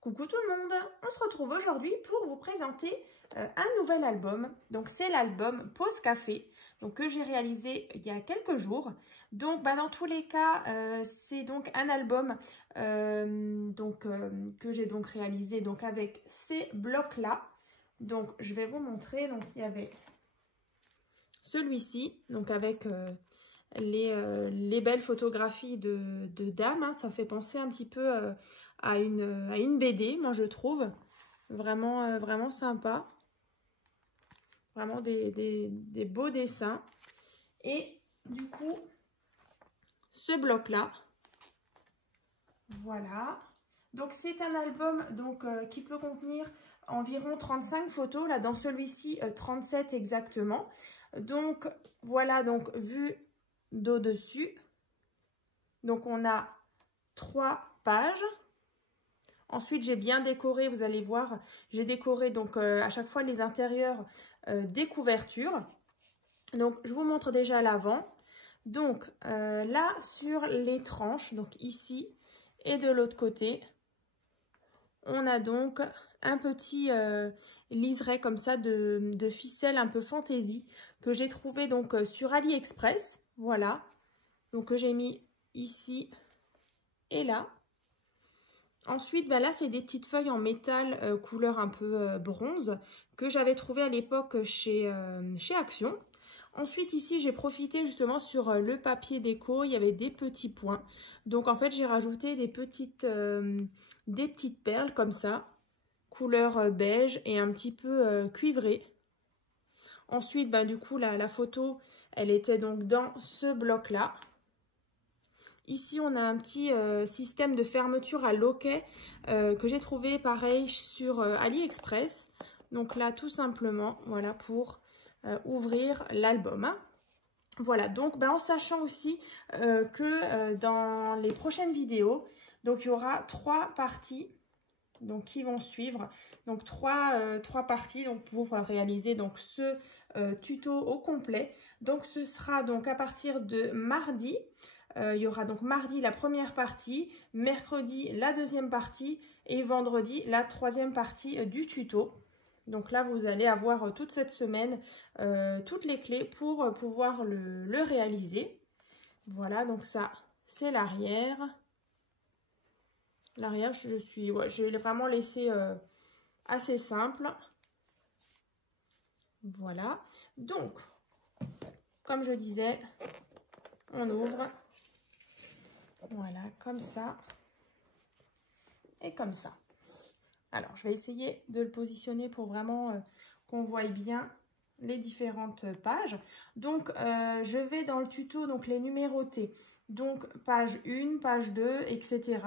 Coucou tout le monde, on se retrouve aujourd'hui pour vous présenter un nouvel album. Donc c'est l'album Pause Café, donc que j'ai réalisé il y a quelques jours. Donc dans tous les cas, c'est donc un album que j'ai donc réalisé donc avec ces blocs-là. Donc je vais vous montrer. Donc il y avait celui-ci, donc avec les belles photographies de dames, hein. Ça fait penser un petit peu à une BD, moi je trouve. Vraiment, vraiment sympa. Vraiment des beaux dessins. Et du coup, ce bloc-là, voilà. Donc c'est un album donc, qui peut contenir environ 35 photos. Là, dans celui-ci, 37 exactement. Donc voilà, donc vue d'au-dessus. Donc on a 3 pages. Ensuite, j'ai bien décoré, vous allez voir, j'ai décoré donc à chaque fois les intérieurs des couvertures. Donc, je vous montre déjà l'avant. Donc, là, sur les tranches, donc ici et de l'autre côté, on a donc un petit liseré comme ça de ficelle un peu fantaisie que j'ai trouvé donc sur AliExpress. Voilà. Donc, que j'ai mis ici et là. Ensuite, là, c'est des petites feuilles en métal couleur un peu bronze que j'avais trouvé à l'époque chez Action. Ensuite, ici, j'ai profité justement sur le papier déco. Il y avait des petits points. Donc, en fait, j'ai rajouté des petites perles comme ça, couleur beige et un petit peu cuivré. Ensuite, du coup, la photo, elle était donc dans ce bloc-là. Ici, on a un petit système de fermeture à loquet que j'ai trouvé pareil sur AliExpress. Donc là, tout simplement, voilà, pour ouvrir l'album. Hein. Voilà, donc en sachant aussi que dans les prochaines vidéos, donc il y aura 3 parties donc, qui vont suivre. Donc trois parties donc, pour réaliser donc, ce tuto au complet. Donc ce sera donc à partir de mardi. Il y aura donc mardi la première partie, mercredi la deuxième partie et vendredi la troisième partie du tuto. Donc là, vous allez avoir toute cette semaine toutes les clés pour pouvoir le réaliser. Voilà, donc ça, c'est l'arrière. L'arrière, j'ai vraiment laissé assez simple. Voilà. Donc, comme je disais, on ouvre. Voilà, comme ça et comme ça. Alors, je vais essayer de le positionner pour vraiment qu'on voie bien les différentes pages. Donc, je vais dans le tuto donc les numéroter. Donc, page 1, page 2, etc.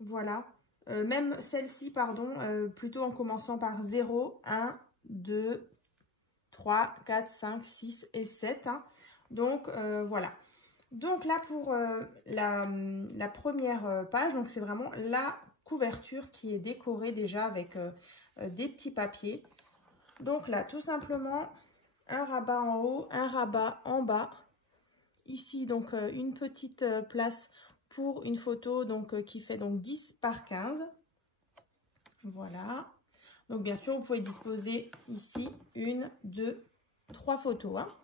Voilà. Même celle-ci, pardon, plutôt en commençant par 0, 1, 2, 3, 4, 5, 6 et 7. Hein. Donc, voilà. Donc là, pour la première page, donc c'est vraiment la couverture qui est décorée déjà avec des petits papiers. Donc là, tout simplement, un rabat en haut, un rabat en bas. Ici, donc, une petite place pour une photo donc, qui fait donc 10 par 15. Voilà. Donc, bien sûr, vous pouvez disposer ici 1, 2, 3 photos. Hein.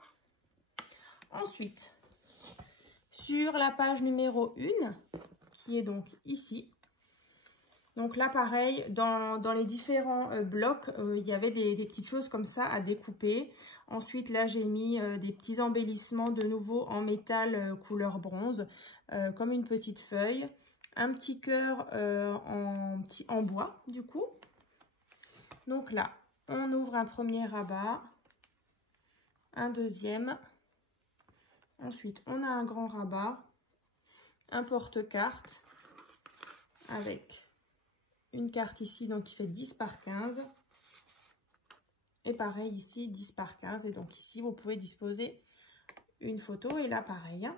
Ensuite, sur la page numéro 1, qui est donc ici. Donc là, pareil, dans les différents blocs, il y avait des petites choses comme ça à découper. Ensuite, là, j'ai mis des petits embellissements de nouveau en métal couleur bronze, comme une petite feuille. Un petit cœur en bois, du coup. Donc là, on ouvre un premier rabat, un deuxième. Ensuite, on a un grand rabat, un porte-carte avec une carte ici donc qui fait 10 par 15. Et pareil ici, 10 par 15. Et donc ici, vous pouvez disposer une photo. Et là, pareil. Hein.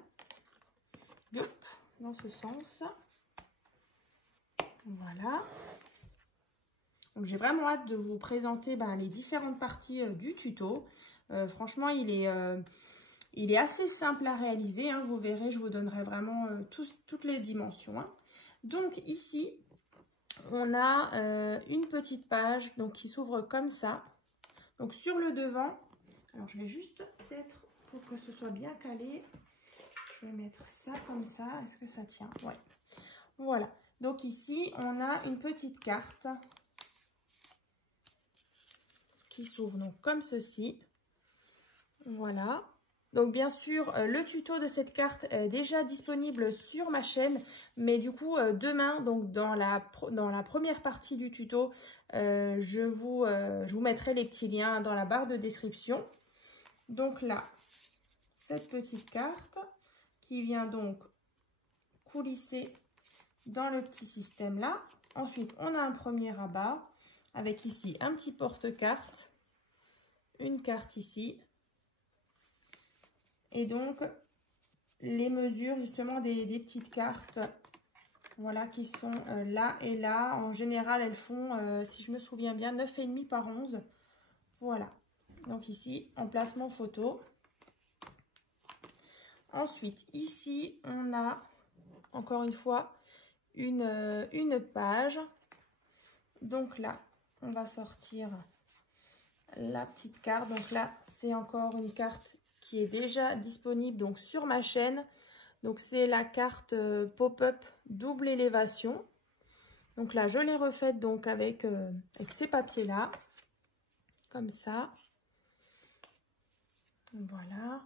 Hop, dans ce sens. Voilà. Donc j'ai vraiment hâte de vous présenter les différentes parties du tuto. Franchement, il est assez simple à réaliser, hein, vous verrez, je vous donnerai vraiment toutes les dimensions. Hein. Donc ici, on a une petite page donc, qui s'ouvre comme ça. Donc sur le devant, alors je vais juste peut-être pour que ce soit bien calé, je vais mettre ça comme ça. Est-ce que ça tient? Ouais. Voilà. Donc ici, on a une petite carte qui s'ouvre donc comme ceci. Voilà. Donc bien sûr, le tuto de cette carte est déjà disponible sur ma chaîne, mais du coup demain, donc dans la première partie du tuto, je vous mettrai les petits liens dans la barre de description. Donc là, cette petite carte qui vient donc coulisser dans le petit système là. Ensuite, on a un premier rabat avec ici un petit porte-carte, une carte ici. Et donc, les mesures justement des petites cartes, voilà, qui sont là et là. En général, elles font, si je me souviens bien, 9,5 par 11. Voilà. Donc ici, emplacement photo. Ensuite, ici, on a, encore une fois, une page. Donc là, on va sortir la petite carte. Donc là, c'est encore une carte qui est déjà disponible donc sur ma chaîne. Donc c'est la carte pop-up double élévation. Donc là, je l'ai refaite donc avec ces papiers-là. Comme ça. Voilà.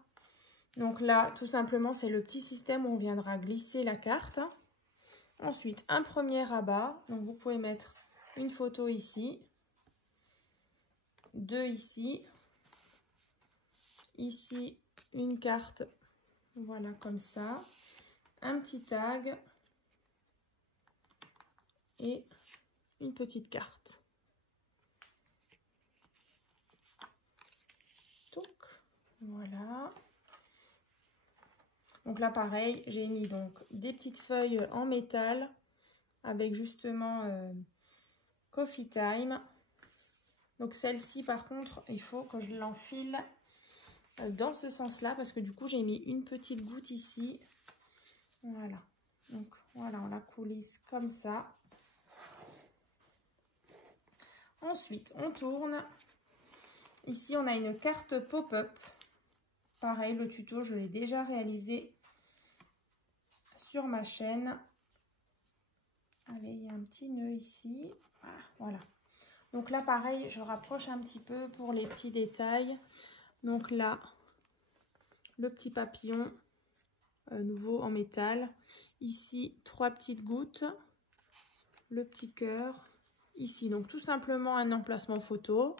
Donc là, tout simplement, c'est le petit système où on viendra glisser la carte. Ensuite, un premier rabat. Donc vous pouvez mettre une photo ici. Deux ici. Ici, une carte, voilà, comme ça. Un petit tag. Et une petite carte. Donc, voilà. Donc là, pareil, j'ai mis donc des petites feuilles en métal avec justement Coffee Time. Donc celle-ci, par contre, il faut que je l'enfile dans ce sens-là parce que du coup, j'ai mis une petite goutte ici. Voilà. Donc voilà, on la coulisse comme ça. Ensuite, on tourne. Ici, on a une carte pop-up. Pareil, le tuto, je l'ai déjà réalisé sur ma chaîne. Allez, il y a un petit nœud ici. Voilà. Donc là, pareil, je rapproche un petit peu pour les petits détails. Donc là, le petit papillon, nouveau en métal. Ici, 3 petites gouttes. Le petit cœur. Ici, donc tout simplement un emplacement photo.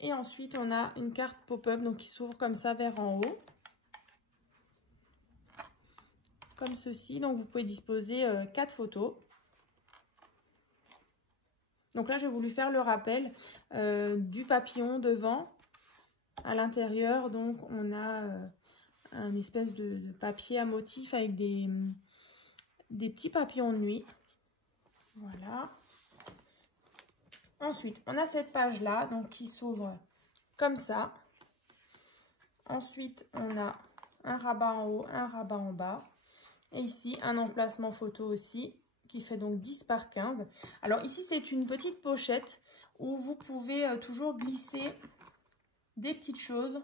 Et ensuite, on a une carte pop-up donc qui s'ouvre comme ça vers en haut. Comme ceci. Donc, vous pouvez disposer 4 photos. Donc là, j'ai voulu faire le rappel du papillon devant. À l'intérieur, donc, on a un espèce de papier à motif avec des petits papillons de nuit. Voilà. Ensuite, on a cette page-là, donc qui s'ouvre comme ça. Ensuite, on a un rabat en haut, un rabat en bas. Et ici, un emplacement photo aussi, qui fait donc 10 par 15. Alors ici, c'est une petite pochette où vous pouvez toujours glisser des petites choses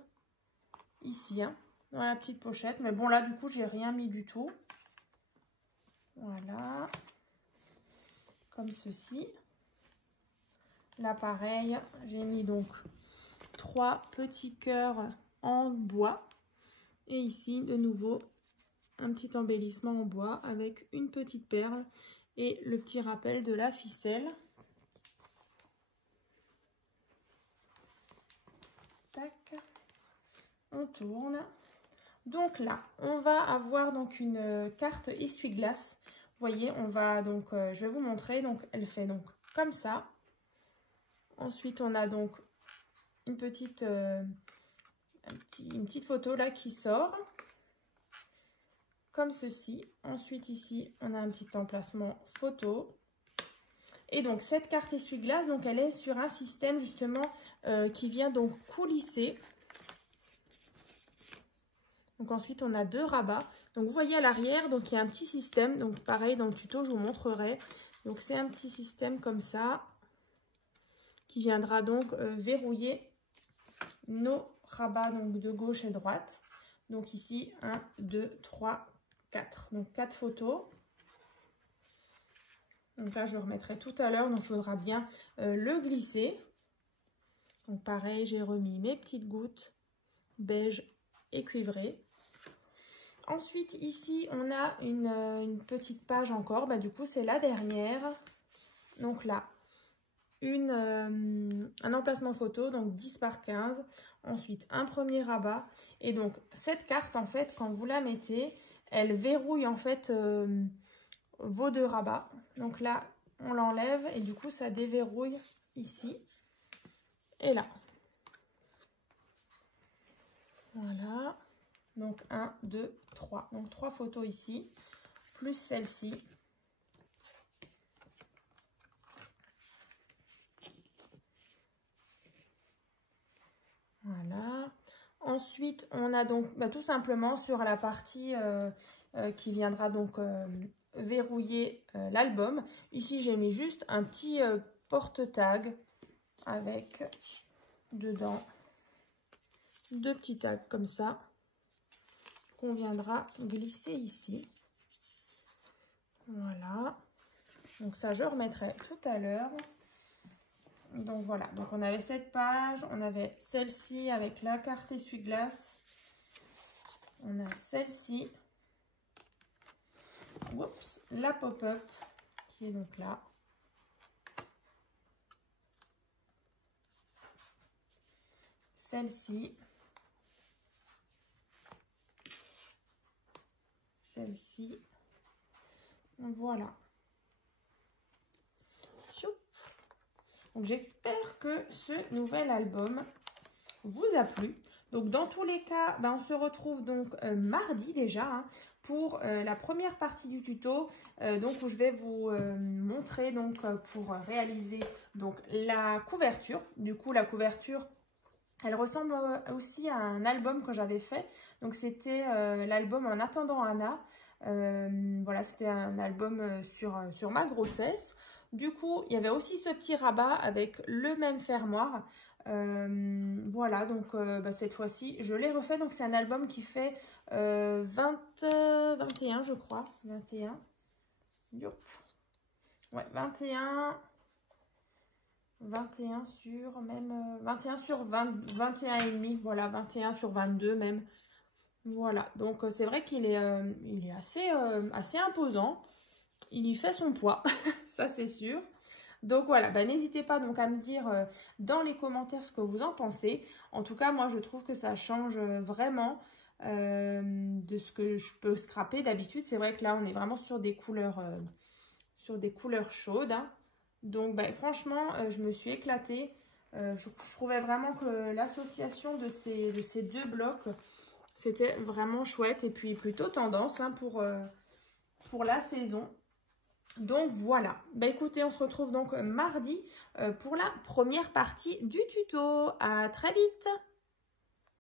ici, hein, dans la petite pochette. Mais bon, là, du coup, j'ai rien mis du tout. Voilà. Comme ceci. Là, pareil, j'ai mis donc 3 petits cœurs en bois. Et ici, de nouveau, un petit embellissement en bois avec une petite perle et le petit rappel de la ficelle. Tac. On tourne. Donc là, on va avoir donc une carte essuie-glace. Vous voyez, on va donc, je vais vous montrer. Donc, elle fait donc comme ça. Ensuite, on a donc une petite photo là qui sort. Comme ceci. Ensuite, ici, on a un petit emplacement photo. Et donc, cette carte essuie-glace, donc elle est sur un système justement qui vient donc coulisser. Donc ensuite, on a 2 rabats. Donc vous voyez à l'arrière, donc il y a un petit système. Donc pareil, dans le tuto, je vous montrerai Donc c'est un petit système comme ça qui viendra donc verrouiller nos rabats donc de gauche et droite. Donc ici 1, 2, 3, 4. Donc 4 photos. Donc là je remettrai tout à l'heure, donc il faudra bien le glisser. Donc pareil, j'ai remis mes petites gouttes beige et cuivrées. Ensuite ici on a une petite page encore, du coup c'est la dernière. Donc là, un emplacement photo, donc 10 par 15. Ensuite un premier rabat. Et donc cette carte en fait, quand vous la mettez, elle verrouille en fait vos 2 rabats. Donc là on l'enlève et du coup ça déverrouille ici et là. Voilà. Donc 1, 2, 3. Donc 3 photos ici, plus celle-ci. Voilà. Ensuite, on a donc tout simplement sur la partie qui viendra donc verrouiller l'album. Ici, j'ai mis juste un petit porte-tag avec dedans 2 petits tags comme ça qu'on viendra glisser ici. Voilà. Donc ça, je remettrai tout à l'heure. Donc voilà, donc on avait cette page, on avait celle-ci avec la carte essuie-glace, on a celle-ci, la pop-up qui est donc là, celle-ci, celle-ci, voilà. Donc j'espère que ce nouvel album vous a plu. Donc dans tous les cas, on se retrouve donc mardi déjà pour la première partie du tuto, donc où je vais vous montrer donc pour réaliser donc la couverture. Du coup la couverture, elle ressemble aussi à un album que j'avais fait. Donc c'était l'album En attendant Anna. Voilà, c'était un album sur ma grossesse. Du coup, il y avait aussi ce petit rabat avec le même fermoir. Voilà, donc cette fois-ci, je l'ai refait. Donc, c'est un album qui fait 21, je crois. 21. Yop. Ouais, 21 sur même 21 sur 20, 21 et demi. Voilà, 21 sur 22 même. Voilà, donc c'est vrai qu'il est, il est assez imposant. Il y fait son poids, ça c'est sûr. Donc voilà, n'hésitez pas donc à me dire dans les commentaires ce que vous en pensez. En tout cas, moi je trouve que ça change vraiment de ce que je peux scraper d'habitude. C'est vrai que là, on est vraiment sur des couleurs chaudes. Donc franchement, je me suis éclatée. Je trouvais vraiment que l'association de ces 2 blocs, c'était vraiment chouette. Et puis plutôt tendance pour la saison. Donc voilà, écoutez, on se retrouve donc mardi pour la première partie du tuto. À très vite!